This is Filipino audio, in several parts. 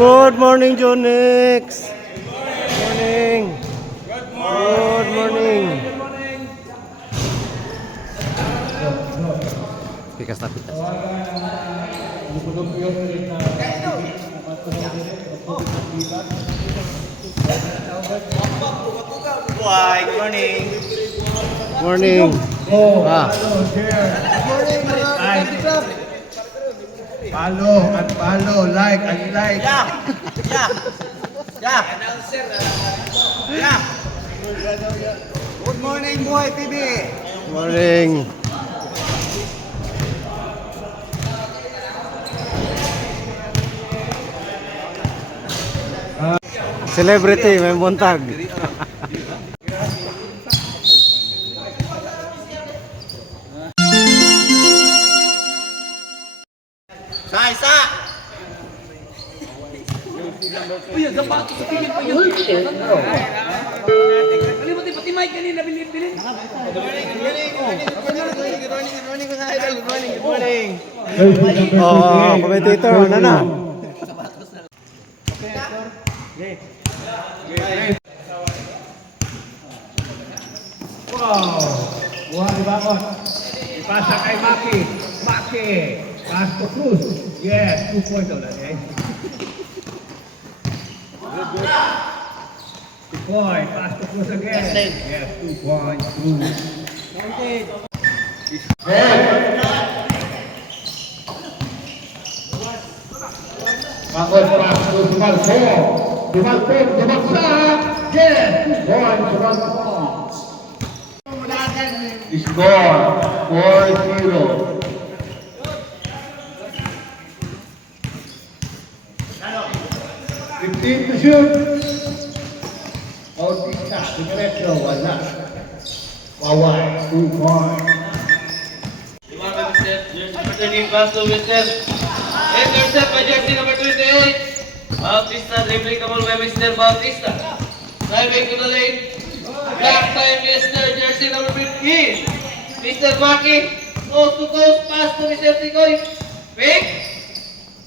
Good morning, Jonix. Morning. Good morning. Pikas na pikas. Good morning. Morning. Follow and follow, like and like. Good morning, Buhay PB. Morning. Celebrity, may buntag. Sa! Uy, ang sapatos sa tingin pa yun. Kalimutin pati mic kanina, bilin. Good morning. Oh, commentator, ano na? Wow! Buwan di bakot. Ipasa kay Maki. Pass to Cruz. Yes, 2 points ulit eh. Good. 2 point. Pass to Cruz again. Yes, 2 points. Cruz. Bakot pass to Dumalpo. Dumalsak. Yes, 2 points. Score 4-0. 15 to shoot. Bautista, diretso, wala. Waway, 2 points. Number 13 pass to Mr. Intercept by jersey number 28. Bautista dribbling the ball by Mr. Bautista. Driving to the lane. Blocked by Mr. Jersey number 15. Mr. Maki. Coast to coast pass to Mr. Ticoy. Pick.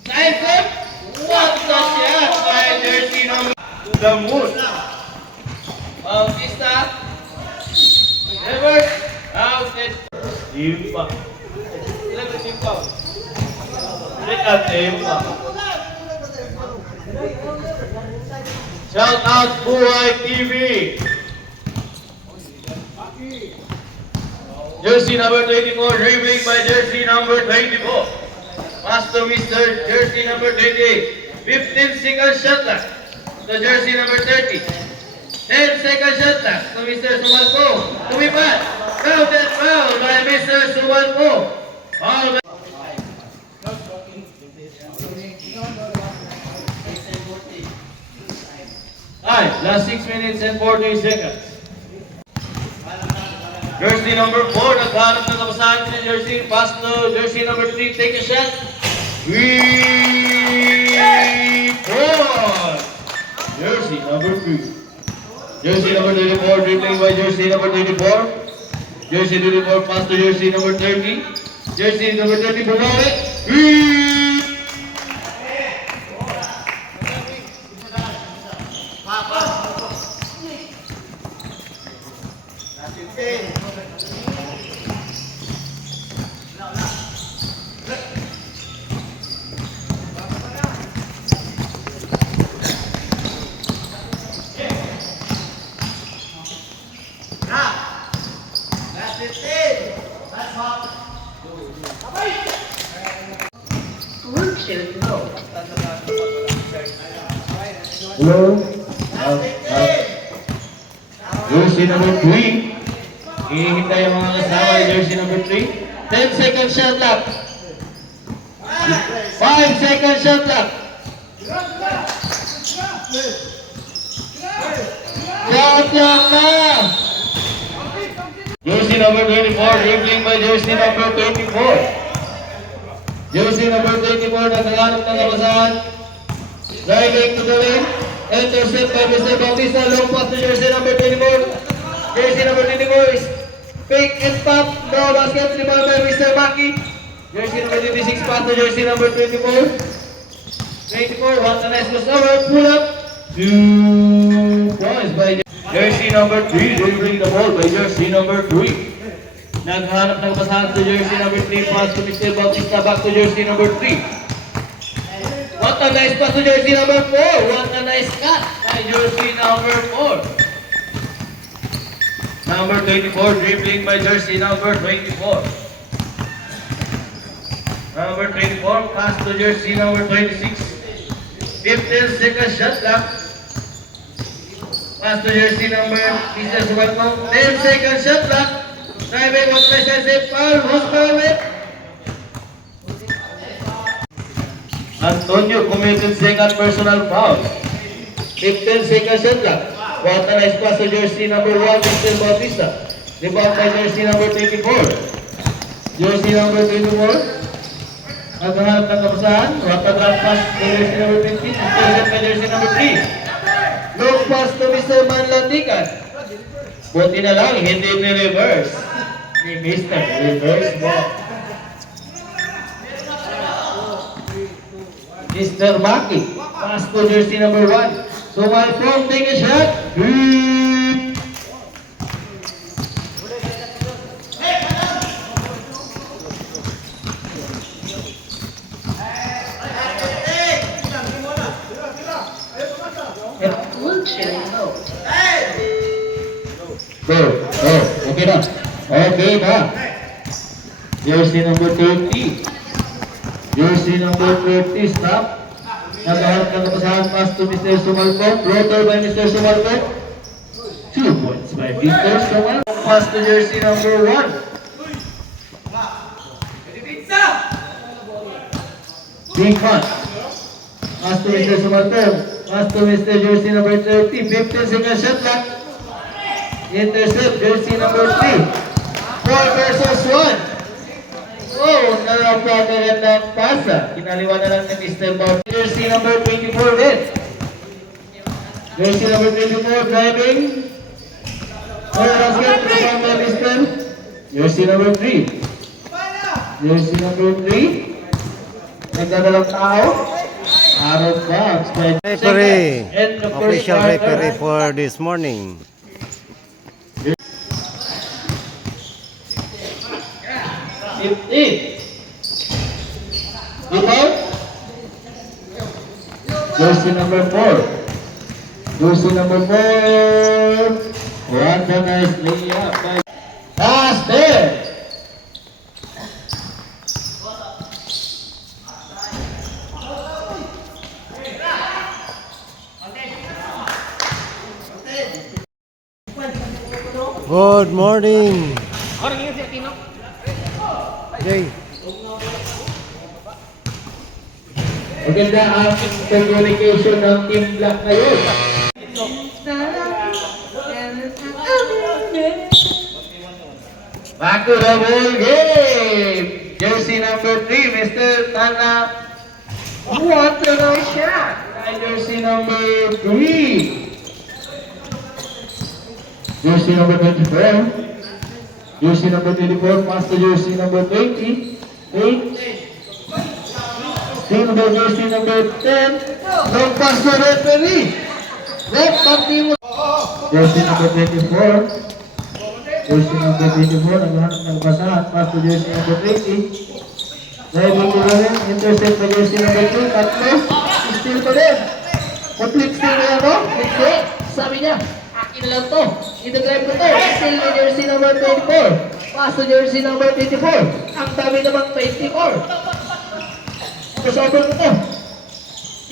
Tyson. What the shot by jersey number to the moon. Bautista. Reverse. Outed. Impa. Ilan na impa? Impa. Shout out Buhay TV. Jersey number 24, dribbling by jersey number 24. Pass to Mr. Jersey number 28. 15 seconds shot left to jersey number 30. 10 seconds shot left to Mr. Sumalco. Tumipat. Counted foul by Mr. Sumalco. Foul by last 6 minutes and 40 seconds. Jersey number 4, naghanap na kapasahan si Jersey. Pass to jersey number 3, take a shot. 3 points. Jersey number 3. Jersey number 24, dribbling by jersey number 24. Jersey 24, pass to jersey number 30. Jersey number 30, Bumawi. 3. Hello? Jersey number 3. Ihintay ang mga kasama ni jersey number 3. 10 seconds shot left. 5 seconds shot left. Shot clock na! Jersey number 24, dribbling by jersey number 24. Jersey number 24, naghahanap ng kapasahan. Driving to the lane. Intercept by Mr. Bautista. Long pass to jersey number 24. Jersey number 24 is pick and pop. No basket. Rebound by Mr. Maki. Jersey number 26 pass to jersey number 24. 24, what a nice crossover, pull up, 2 points by jersey number 3, dribbling the ball by jersey number 3. Naghanap ng basahan to jersey number 3, pass to Mr. Bautista, back to jersey number 3. What a nice pass to jersey number 4, what a nice cut by jersey number 4. Number 24, dribbling by jersey number 24. Number 24, pass to jersey number 26. 15 second shot clock. Pass to jersey number Mr. Subarco. 10 second shot clock. Driving on the side, foul, who's foul with? Antonio committed second personal foul. 15 second shot clock. What a nice pass to jersey number 1, Mr. Bautista. Rebound by jersey number 24. Jersey number 24. Naghahanap ng kapasahan. What a drop pass to jersey number 15. Intercept by jersey number 3. Long pass to Mr. Manlandikan. Buti na lang, hindi ni-reverse. Ni Mr. Reverse ball. Mr. Maki. Pass to jersey number 1. So my from take a shot. Go. Okay na. Okay na. Jersey number 30. Jersey number 30. Stop. Naghahanap ng kapasahan, pass to Mr. Sumarco. Floater by Mr. Sumarco. 2 points by Mr. Sumarco. Pass to jersey number 1. Big pass. Pass to Mr. Sumarco. Pass to Mr. jersey number 30. 15 second shot clock. Intercept jersey number 3. 4 versus 1. Oh, napakagandang pasa. Kinaliwan na lang ni Mr. Bob. Jersey number 24 red. Jersey number 24 driving. Oh, basket from by Mr. Jersey number 3. Jersey number 3. Nagdadalang tao. Out of bounds. Referee. And the first Official quarter. referee for this morning. 15. Rebound. Jersey number 4. Jersey number 4. What a nice layup by pass there. Good morning. Jay. Maganda ang communication ng Team Black ngayon. Back to the ball game. Jersey number 3, Mr. Tana. What a nice shot. By jersey number 3. Jersey number 24. Jersey number 24, pass to jersey number 20. 8. Still by jersey number 10. Long pass to referee. Red Martimo. Jersey number 24. Jersey number 24, naghahanap ng basahan. Pass to jersey number 20. Driving to the rim. Intercept by jersey number 2. Tatlo. Still pa rin. Complete steal na yan, no? Hindi. Sabi niya. Akin lang to. I-drive ko to. Still by jersey number 24. Pass to jersey number 24. Ang dami namang 24. Kasabot ko to.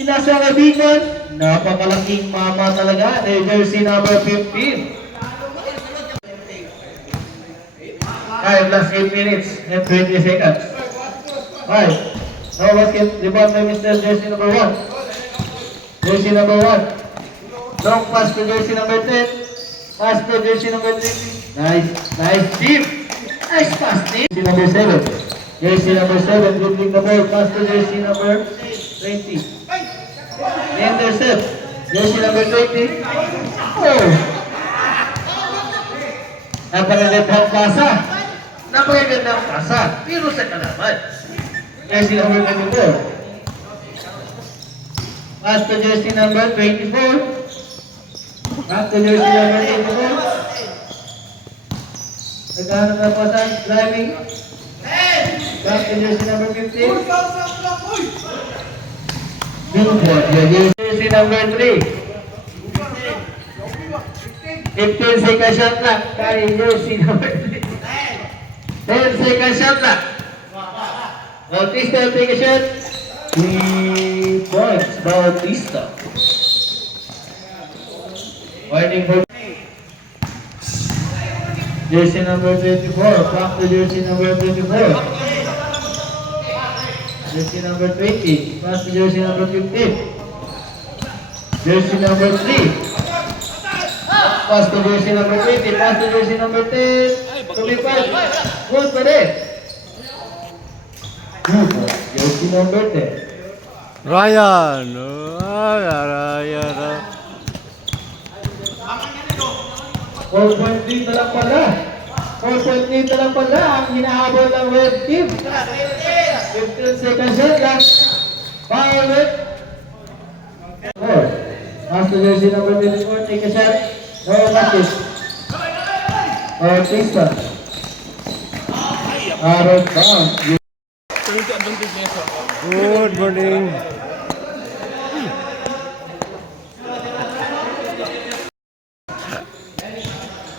Inasa kaibigan. Napakalaking mama talaga. Jersey number 15. 5 plus 8 minutes and 20 seconds. 5. Now basket rebound by Mr. Jersey number 1. Jersey number 1. Long pass to jersey number 10. Pass to jersey number 20. Nice team. Nice pass team. Jersey number 7. Jersey number 7 dribbling the ball. Pass to jersey number 20. Intercept. Jersey number 20. Oh. Napakagandang pasa. Napakagandang pasa. Pero sa kalaban. Jersey number 24. Pass to jersey number 24. Back to jersey number 24. Naghahanap na po sa driving. Back to jersey number 15. Billboard. Jersey number 3. 15 second shot lang. Kay jersey number 3. 10 second shot lang. Bautista, take a shot. 3 points, Bautista. Warning for jersey number 24. Back to jersey number 24. Jersey number 20. Pass to jersey number 15. Jersey number 3. Pass to jersey number 20. Pass to jersey number 10. 25. Good pa rin. Good. Jersey number 10. Ryan. Ryan. 4.3 na lang pala. 4.3 na lang pala ang hinahabol ng red team. 15 seconds shot lang. Violet. 4. Pass to jersey number 24. Take a shot. No basket. Bautista. Aaron Brown. Good morning.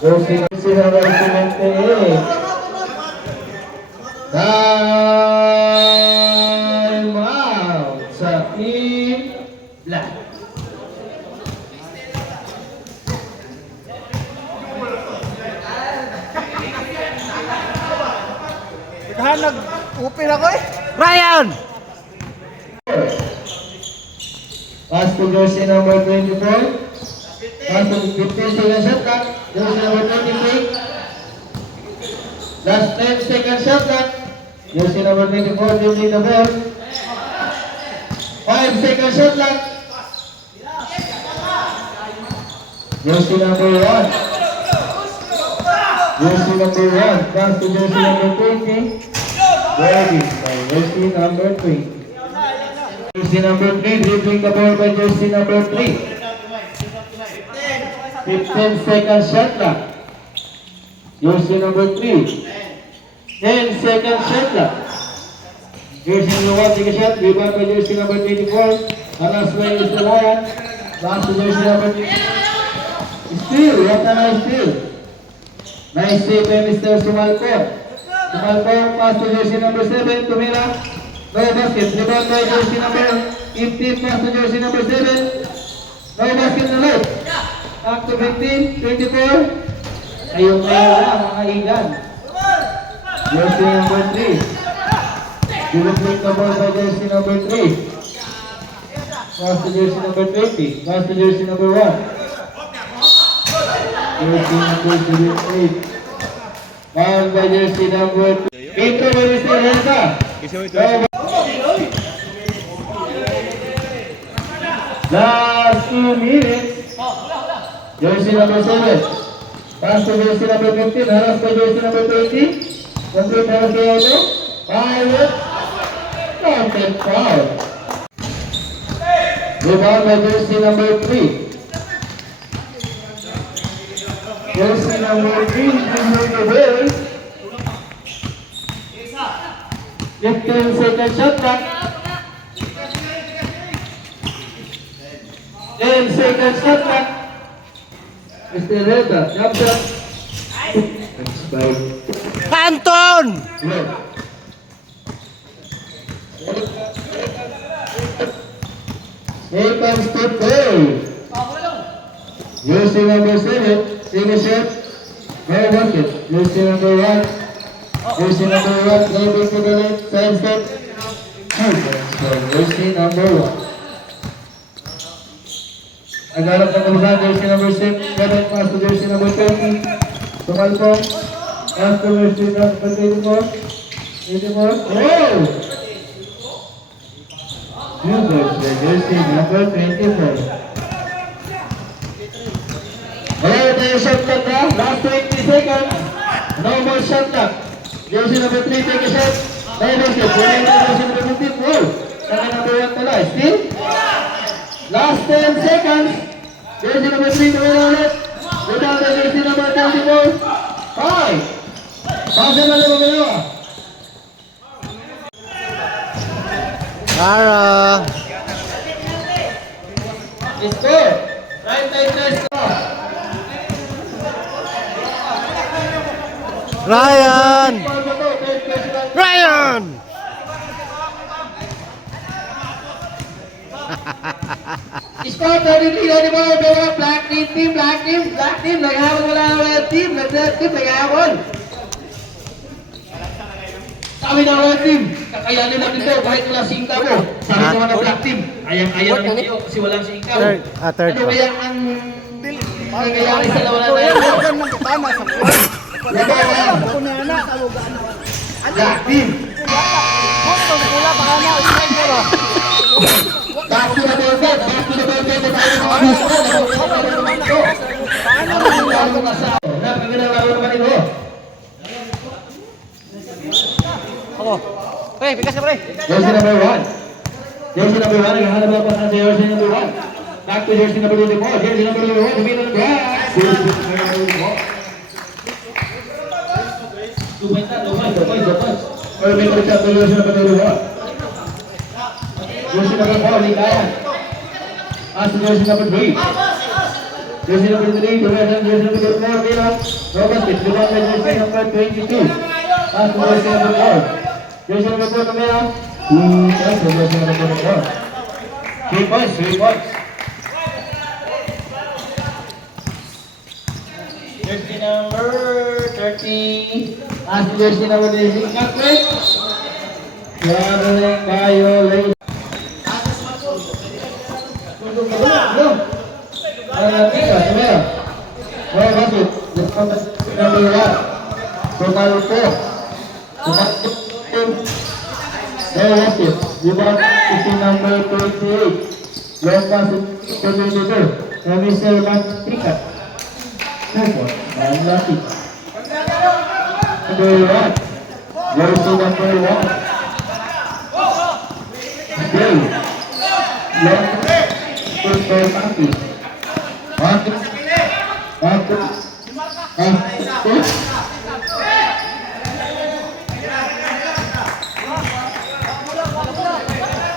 Jersey number 28. Time out sa team black. Nag-upin ako eh. Ryan! Pass to jersey number 24. Pass to 15 second shot clock. Jersey number 23. Last 10 second shot clock. Jersey number 24 dribbling the ball. 5 second shot clock. Jersey number 1. Jersey number 1. Pass to jersey number 20. Ready by jersey number 3. Jersey number 3 dribbling the ball by jersey number 3. 15 second shot clock. Jersey number 3. 10 second shot clock. Jersey number 1 take a shot. Rebound by jersey number 24. Last way is the Ryan. Pass to jersey number 3. Steal. What a nice steal. Nice save by Mr. Sumalcon. Sumalcon pass to jersey number 7. Tumira. No basket. Rebound by jersey number 15. Pass to jersey number 7. No basket na left. Back to 15, 24. Ayun na mga igan. Jersey number 3. Dribbling the ball by jersey number 3. Pass to jersey number 20. Pass to jersey number 1. Jersey number 28. Foul by jersey number 2. Ito by Mr. Hensa. Last 2 minutes. Jersey number 7. Pass to jersey number 15. Haras by jersey number 20. Complete haras by auto. Violet. Counted foul. Rebound by jersey number 3. Jersey number 3 is the ball. 15 second shot clock. 10 second shot clock. Mr. Reda, jump shot. Expired. Canton! Look. Here comes the goal. Jersey number 7, take a shot. No basket. Jersey number 1. Jersey number 1, driving to the left, side step. 2 points for jersey number 1. Nagharap na kabasan, jersey number 7, pass to jersey number 20. Sumalpong, pass to jersey number 24. 24, oh! Two goals for jersey number 24. Wala tayo shot clock na, last 20 seconds. No more shot clock. Jersey number 3, take a shot. No basket, jersey number 15, whoa! Saka number 1 pala, still? Last 10 seconds. Jersey number 3 coming on it. Without the jersey number 34. 5. Pasa na lang mga. Tara. Score. Right side na score. Ryan. Ryan. Score 33-34. Black team. Naghahabol wala ang red team. Red team naghahabol. Sabi ng red team, kakayanin natin ito kahit wala si Incabo. Sabi naman ng black team, ayang-ayang naman ito kasi walang si Incabo. Third Ano pa. kaya ang nangyayari sa nawala na ito? Black team. Back to the ball game. Napagandang naman ito. Ako. Pre, bigas ka pre. Jersey number 1. Jersey number 1. Naghahanap lang pa sa jersey number 1. Back to jersey number 24. Jersey number 1. Tumino ng grass. Jersey number 24. 2 points. Pero may kulit sa jersey number 21. Jersey number 4. Ligayan. As to jersey number 3. Jersey number 3. Jersey number 4. Milan. Robert. Lumang na jersey number 22. As to jersey number 4. Jersey number 4 kamera. Jersey number 4. 3 points. Jersey number 30. As to jersey number 36. Kakrit. Gathering violation. Number 1. Total 4. There was it. You got number 28. Long pass to Mr. Mantika. Unlucky. Number 1. Jersey number 1. Day. Long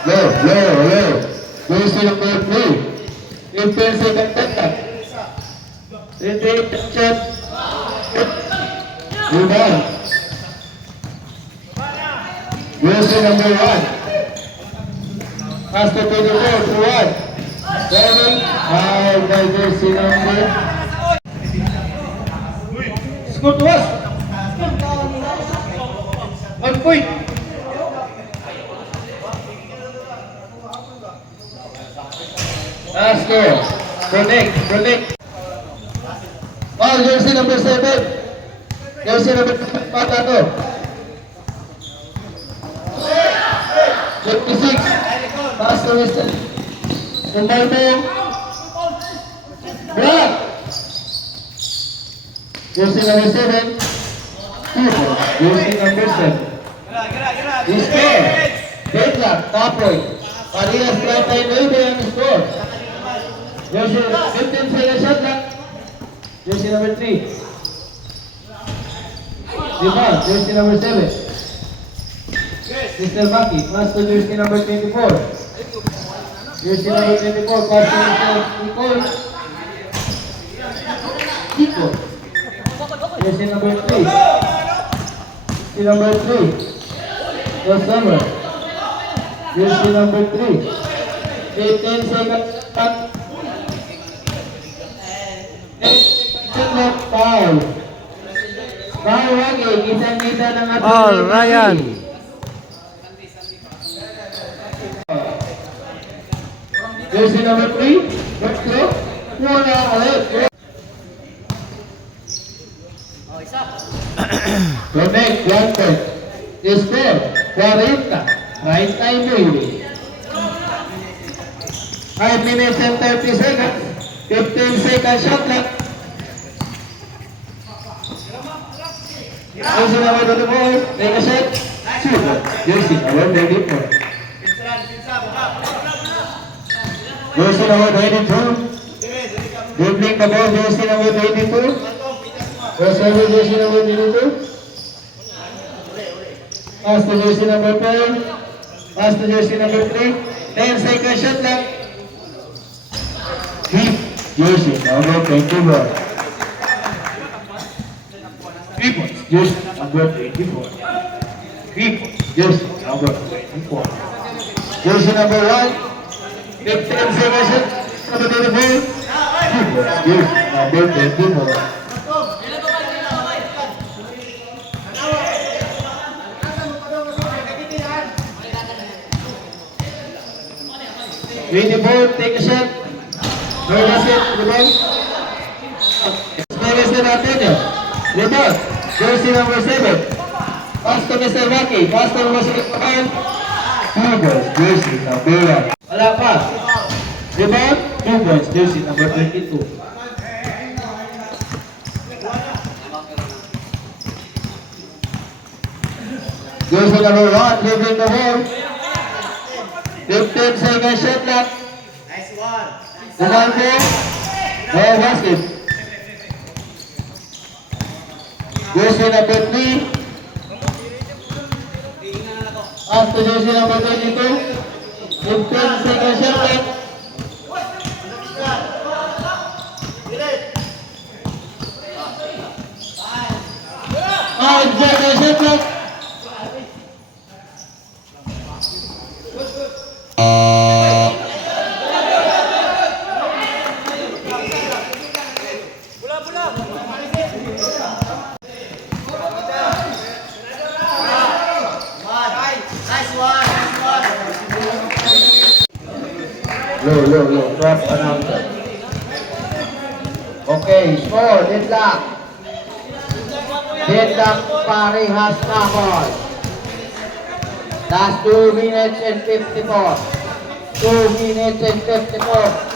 Low. Jersey number 3. Intense second contact. Shot. Rebound. Jersey number 1. Pass to 24 to 1. Driving. By jersey number. Score to us. 1 point. Last score. Connect. Oh, jersey number 7. Jersey number 4. 56. Pass to Mr. Umbalmo. Black. Jersey number 7. Jersey number 7. Score. Deadlock. Top right. Parias 39 ang score. Jersey 15 second shot clock. Jersey number 3. Diba? Jersey number 7. Mr. Maki. Pass to jersey number 24. Jersey number 24. Pass to Mr. Nicole. Kiko. Jersey number 3. Jersey number 3. The summer. Jersey number 3. 18 seconds. Foul. Foul lagi. Kita ng ating All Ryan. Jersey number 3. First throw. Wala ulit. Connect. 1 point. Score. 40. Right time baby. 5 minutes and 30 seconds. 15 seconds shot clock. Jersey number 24. Take a shot. Shoot. Jersey number 24. Jersey number 22. Dribbling the ball, jersey number 22. First over, jersey number 22. Pass to jersey number 4. Pass to jersey number 3. 10 seconds shot left. Keep jersey number 21. 3 points, jersey number 24. 3 points, jersey number 24. Jersey number 1. 15 seconds shot. Number 24. 2 points, jersey number 24. Take a shot. No basket. Rebound. Small Mr. Antonio. Rebound. Jersey number 7. Pass to Mr. Rocky. Pass to Mr. Kapal. 2 points. Jersey number 1. Wala pa. Rebound. 2 points. Jersey number 22. Jersey number 1. Dribbling the ball. 15 seconds shot clock. Nice one. Ronaldo. No basket. Jersey number 3. Pass to jersey number 22. 15 seconds shot clock. Five seconds shot clock. Low. Drop announcer. Okay, score. Deadlock. Deadlock parehas na ball. Last 2 minutes and 54. 2 minutes and 54.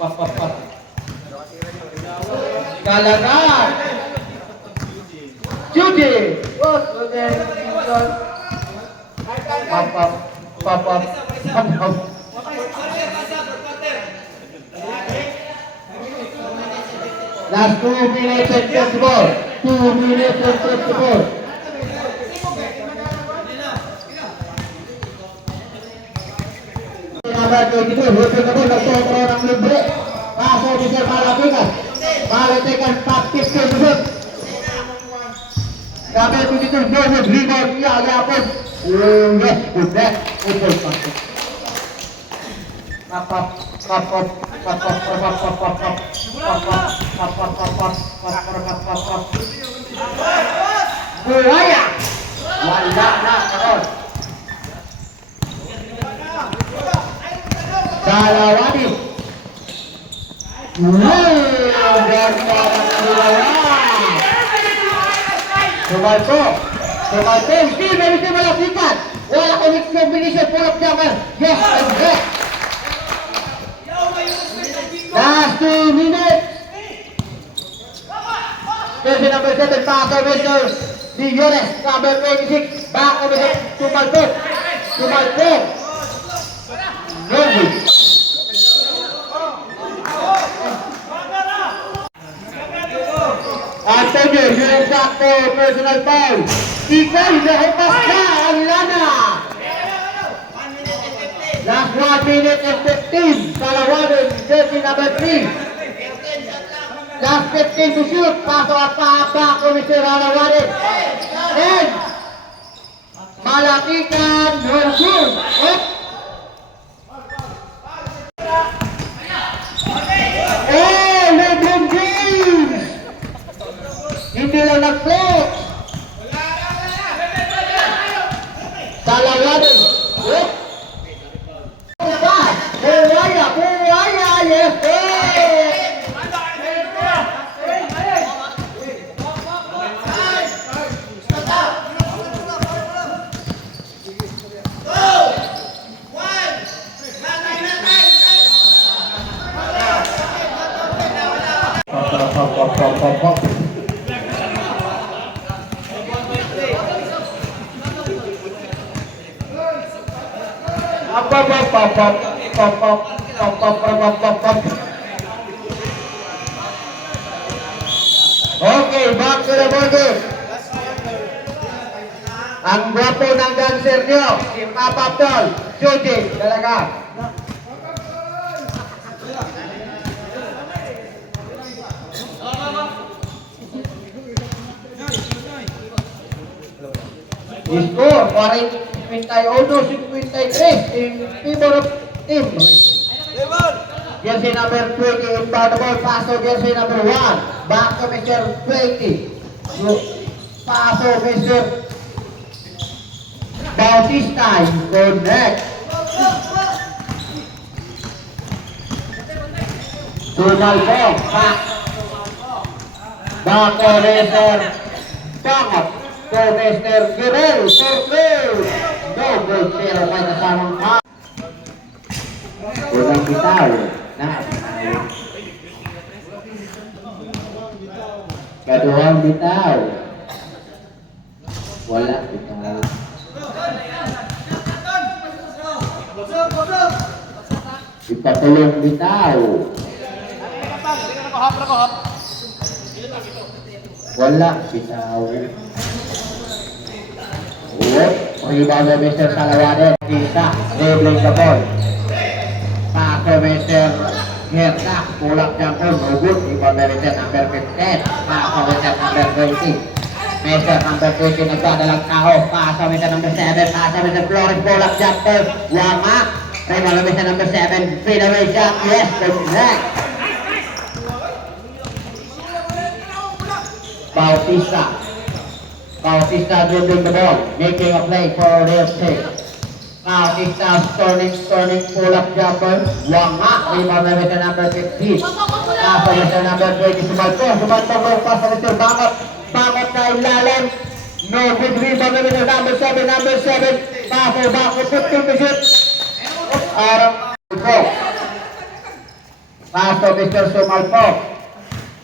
Papak. Kalagan. Judy. Papak. Last 2 minutes and 54. 2 minutes and 54. Hotel na po, nagtotoo ng libre. Kaso di siya malapikan. Malatikan, practice kayo dito. Kami po dito, Norwood, rebound, iyayapon. Yes, good net. Open pasok. Papap. Buhaya! Wala na karon. Salawani. Ganda ng Dalawa. Sumalpo. Hindi malapitan. Wala ko with combination full of jammer. Yes, and yes. Last 2 minutes. Jersey number 7, pass over to Diores. Number 26, back over to Sumalpo. No good. Antonio, yung sakto, personal foul. Ikaw, nahipas ka, ang lana. Last 1 minute and 15. Salawanan, jersey number 3. Last 15 to shoot. Paso at pahabak ko, Mr. Salawanan. And Malatikan, no good. LeBron James! Hindi lang nag-flex. Salawanan. Buhaya, yes, pop. Okay, back to the border. Ang gwapo ng dancer nyo, si Papa Abdul, shooting, talaga. Score 41-53 in favor of team. Jersey number 20 inbound the ball, pass to jersey number 1. Back to Mr. 20. Pass to Mr. Bautista, connect. Sumalpong, back. Back to Mr. Pangat. To Mr. Guerrero, surplus. No good, pero may kasamang pa. Unang bitaw. Kaduhang bitaw. Wala bitaw. Ipatulong bitaw. Wala bitaw. Rebound by Mr. Salawade. Isa, dribbling the ball. Pass to Mr. Herta. Pull-up jumper, no good. Rebound by Mr. number 15. Pass to Mr. number 20. Mr. number 20 nagpadalang tao. Pass to Mr. number 7. Pass to Mr. Flores. Pull-up jumper. Wama. Rebound by Mr. number 7. Fadeaway shot. Yes, correct. Bautista dribbling the ball, making a play for real estate. Bautista turning, pull-up jumper. Wanga, rebound by Mr. number 15. Pass to Mr. number 20, sumalpong long pass to Mr. Bangot. Bangot na ilalim. No good rebound by Mr. number 7. Pass to Bangot, 15 to shoot. Pass to Mr. Sumalpong.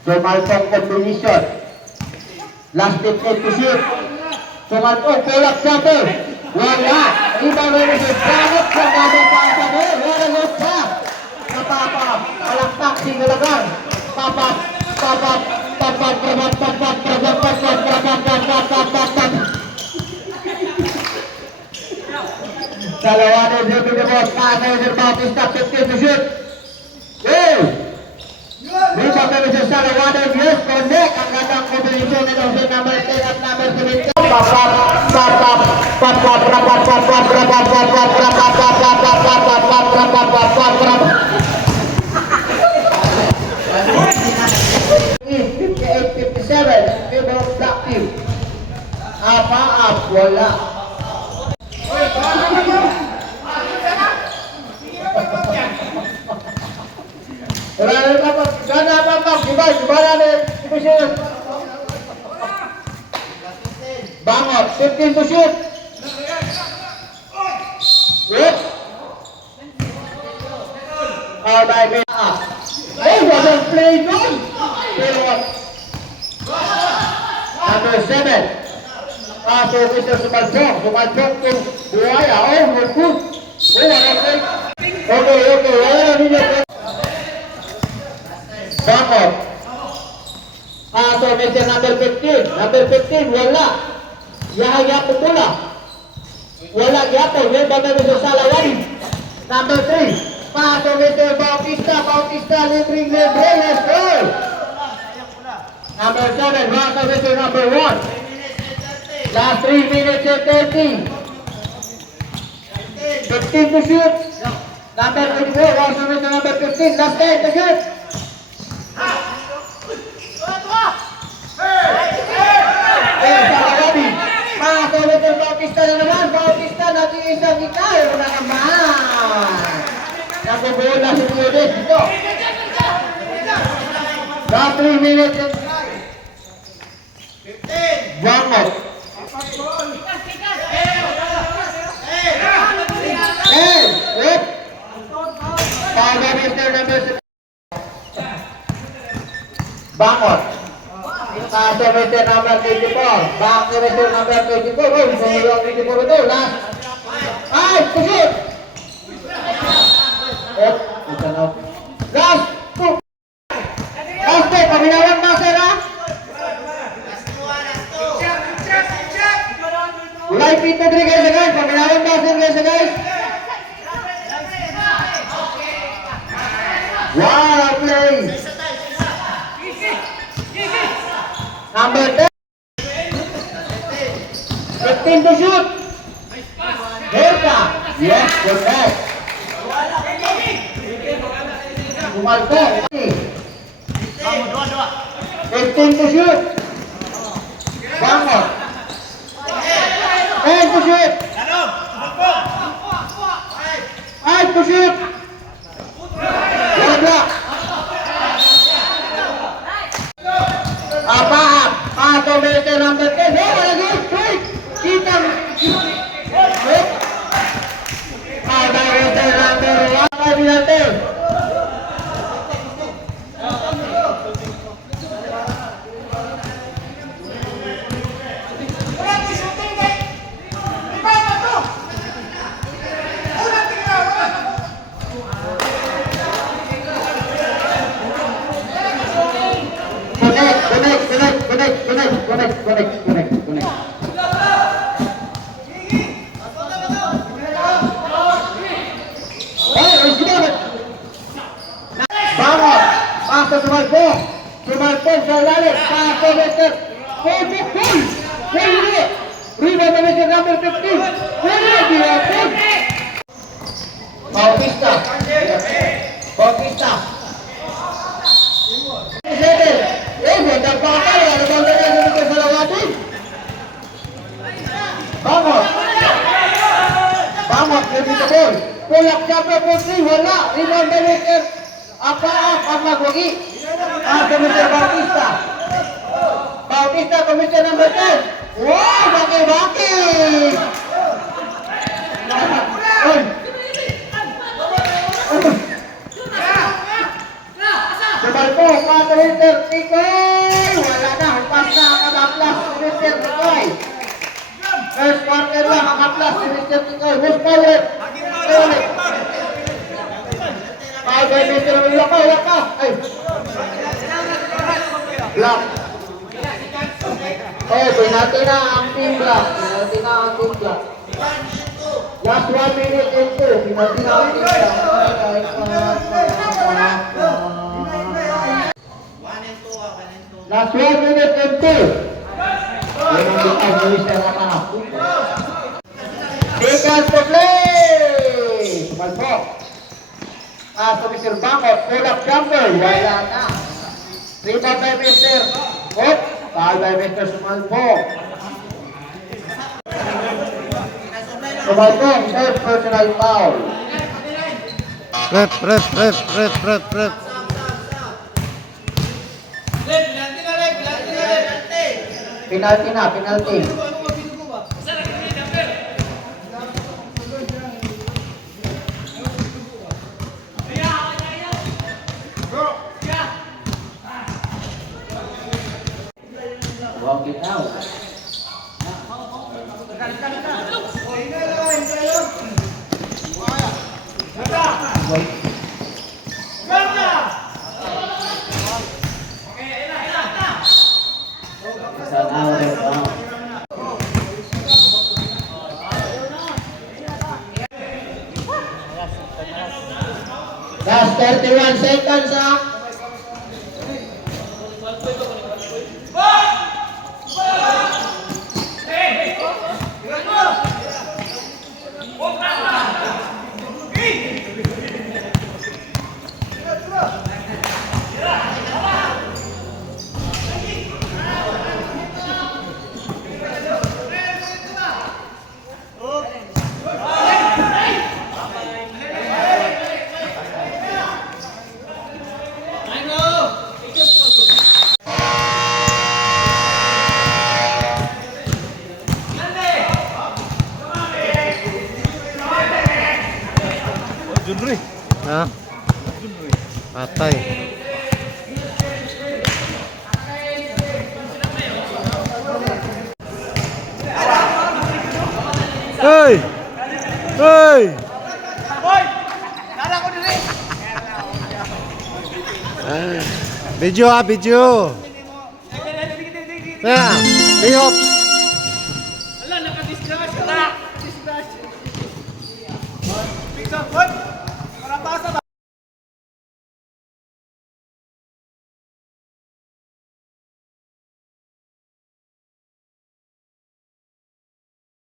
Sumalpong combination. Last 15 to shoot. Sumalpong, pull-up jumper. Wala. Rebound by Mr. Bangot. Pagkabang pa sa mo. Wala good pass. Napapa. Palakpak, sinulagan. Papa. Salawade dribbling the ball. Pass to Mr. Bautista. 15 to shoot. Goal. Rebound by Mr. Salawade. Yes, connect. Ang gandang combination ng number 10 at number 17. Wala. Bangot, 15 to shoot. Good. All by me. They wasn't playing good. Number 7. So Mr. Sumalpong to Buhaya. Oh, good. Okay. Bangot. So Mr. number 15. Wala. Yahya Putula. Wala gyapon. Rebound by Mr. Salawade. Number 3. Pass to Mr. Bautista. Libring. Let's go. Number 7. Pass to Mr. number 1. Last 3 minutes and 30. 15 to shoot. Number 24. Pass to Mr. number 15. Last 10 to shoot. Salawade. Pass to Mr. Bautista na naman. Bautista natin isang ikay. Wala naman. Nakubuo na si Piodes dito. Last 3 minutes and 15. Bangot. Good. Power Mr. number 6. Bangot. Pass to Mr. number 24. Back to Mr. number 24. Oh, sumulong 24 ito. Last. Ay, pusit! Ito na. Last two. Last two. Paminawan master ha? Live feed na rin guys, guys. Paminawan master guys. Wow, play. Number 10. 15 to shoot. Herta. Yes, correct. Kumalto. 15 to shoot. Bangot. 10 to shoot. 5 to shoot. Wala. Apaat. Pato meter number 10. Oh, wala good. Quick. Kita. Pato meter number 1. Kaya binante. Connect. Bangot. Pasok sumalpo sa lalim. Pasok meter. Full. Rebound na meter number 15. Full. Bautista. Nagpapakal. Ano bang ganyan sa salawatin? Bangot. Dito ball. Pull up jumper for 3. Wala. Rebound na meter. Apa-up ang magwagi. Mr. Bautista to Mr. number 10. Wow, baki. Sumalpo, Pato Mr. Tikoy. Wala na, pas na ang makaplas si Mr. Tikoy. First quarter lang, makaplas si Mr. Tikoy. Most power. Ay, Mr. Waka. Ay. Block. Penalty na ang team block. Last 1 minute and 2. Penalty na ang team block. Last 1 minute and 2. Yan ang bitaw ni Mr. Rapana. Seconds to play. Sumalpo. So Mr. Bangot, pull up jumper. Wala na. Rebound by Mr. Hop. Foul by Mr. Sumalpo. Sumalpo, third personal foul. Rep. Penalty. Walk it out. Last 31 seconds Junri. Ha? Patay. Hey! Hey! Video video. Yeah, layoffs.